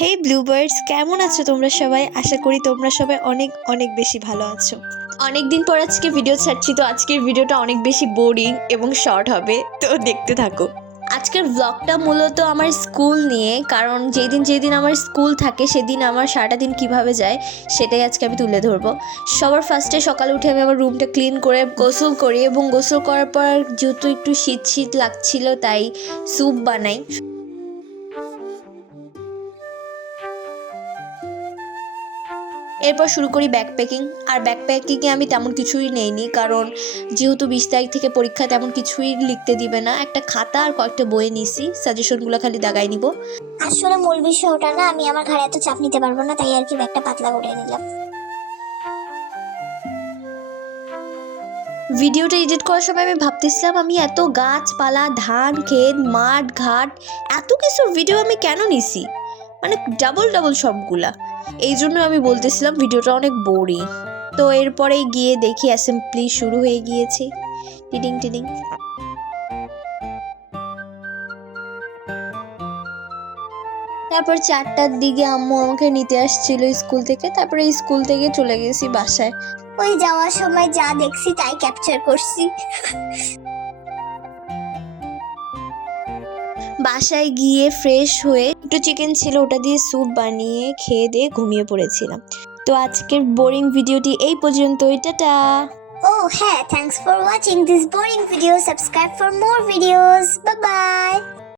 হেই ব্লুবার্ডস, কেমন আছো তোমরা সবাই? আশা করি তোমরা সবাই অনেক অনেক বেশি ভালো আছো। অনেক দিন পর আজকে ভিডিও ছাড়ছি, তো আজকের ভিডিওটা অনেক বেশি বোরিং এবং শর্ট হবে, তো দেখতে থাকো। আজকের ব্লগটা মূলত আমার স্কুল নিয়ে, কারণ যেদিন আমার স্কুল থাকে সেদিন আমার সারাটা দিন কীভাবে যায় সেটাই আজকে আমি তুলে ধরবো। সবার ফার্স্টে সকালে উঠে আমি আমার রুমটা ক্লিন করে গোসল করি, এবং গোসল করার পর যেহেতু একটু শীত শীত লাগছিল তাই স্যুপ বানাই। এরপর শুরু করি ব্যাকপ্যাকিং। আর ব্যাকপ্যাকিংয়ে আমি তেমন কিছুই নেইনি, কারণ যেহেতু 20 তারিখ থেকে পরীক্ষা, তেমন কিছুই লিখতে দিবে না। একটা খাতা আর কয়েকটা বই নিছি, সাজেশনগুলো খালি দাগাই নিব। আসলে মূল বিষয় ওটা না, আমি আমার ঘাড়ে এত চাপ নিতে পারবো না, তাই আর কি ব্যাগটা পাতলা করে নিলাম। ভিডিওটা এডিট করার সময় আমি ভাবতেছিলাম, আমি এত গাছপালা, ধান ক্ষেত, মাঠ ঘাট, এত কিছুর ভিডিও আমি কেন নিছি, মানে ডাবল ডাবল সবগুলা। এই জন্য আমি বলতেছিলাম ভিডিওটা অনেক বোরিং। তো এরপরে গিয়ে দেখি অ্যাসেম্বলি শুরু হয়ে গিয়েছে। টিডিং টিডিং। তারপর 4টার দিকে আম্মু আমাকে নিতে আসছিল স্কুল থেকে, তারপরে স্কুল থেকে চলে গেছি বাসায়। ওই যাওয়ার সময় যা দেখছি তাই ক্যাপচার করছি। বাসায় গিয়ে ফ্রেশ হয়ে একটু চিকেন ছিল, ওটা দিয়ে স্যুপ বানিয়ে খেয়ে দিয়ে ঘুমিয়ে পড়েছিলাম। তো আজকের বোরিং ভিডিওটি এই পর্যন্তই, tata. Oh, hey, thanks for watching this boring video. Subscribe for more videos. Bye bye.